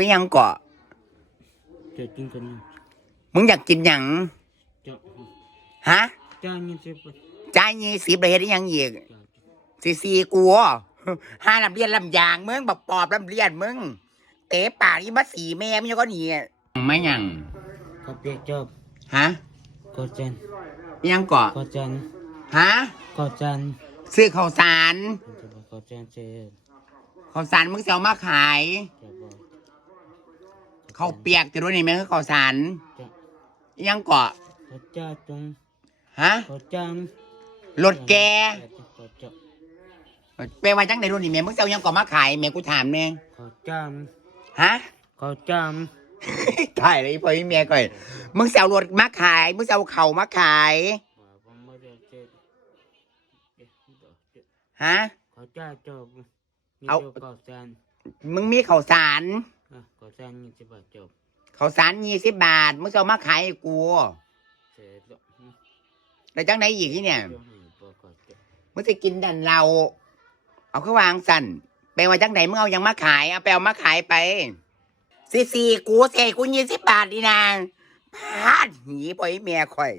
ไม่ยังเกาะจะกินกันมึงอยากกินหยังจะฮะจะมีสิบจ่าย20เลยเฮ็ดยังอีกซีกูห้าลำเลียนลำยางมึงบักปอบลำเลียนมึงเตะปากยี่มาสีแม่มึงก็หนีไม่ยัง ข้าวเปียกจบฮะข้าวจันยังเกาะข้าวจันฮะข้าวจันซื้อข้าวสาร ข้าวจันเจอข้าวสารมึงจะเอามาขายข้าวเปียกจะรู้นี่ไหมคือข้าวสารยังเกาะข้าวจ้าตรงฮะข้าวจันรถแกไปว่าจังไหนรู้นี่แม่มึงจะเอายังเกาะมาขายแม่กูถามแม่ข้าวจันฮะข้าวจันถ่ายเลยพ่อพี่แม่ก่อนมึงจะเอารถมาขายมึงจะเอาเข่ามาขายฮะข้าวจ้าจบเอาข้าวจันมึงมีข้าวสารข้าวจัน20 บาทจบข้าวสาร20 บาทมึงจะเอามาขายให้กูแล้วจังไหนอีกที่เนี่ยมึงจะกินดันเราเอาเข้าวางสั่นไปว่าจังไหนมึงเอายังมาขายเอาไปเอามาขายไปซีกูเสกกู20 บาทดีนะพาดหีปล่อยแม่ข่อย